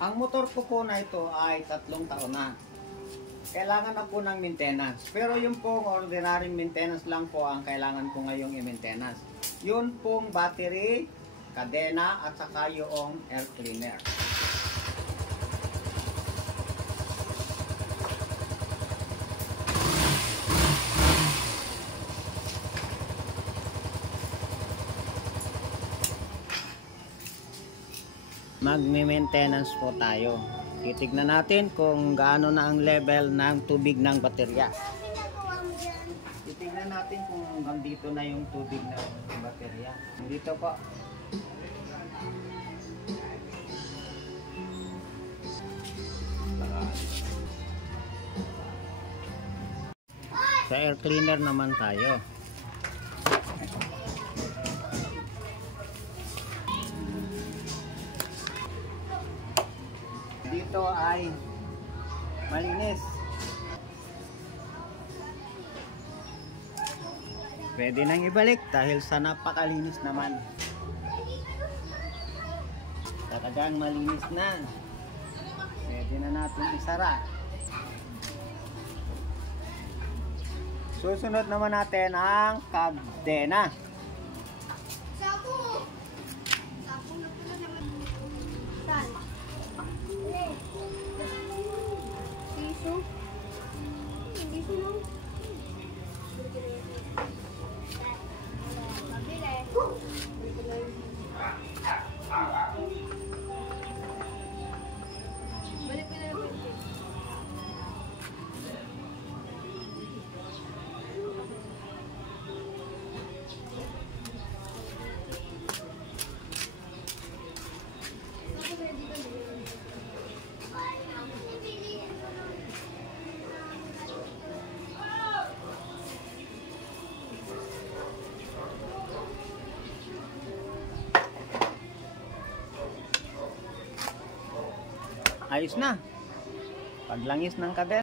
Ang motor ko po na ito ay 3 taon na. Kailangan na po ng maintenance. Pero yung pong ordinary maintenance lang po ang kailangan ko ngayong i-maintenance. Yun pong battery, kadena at saka yung air cleaner. Magme-maintenance po tayo. Titignan natin kung gaano na ang level ng tubig ng baterya. Titignan natin kung hanggang dito na yung tubig ng baterya. Dito po. Sa air cleaner naman tayo. Dito ay malinis. Pwede nang ibalik dahil sa napakalinis naman. Talagang malinis na. Pwede na natin isara. Susunod naman natin ang kadena. Ayos na. Paglangis ng kadena.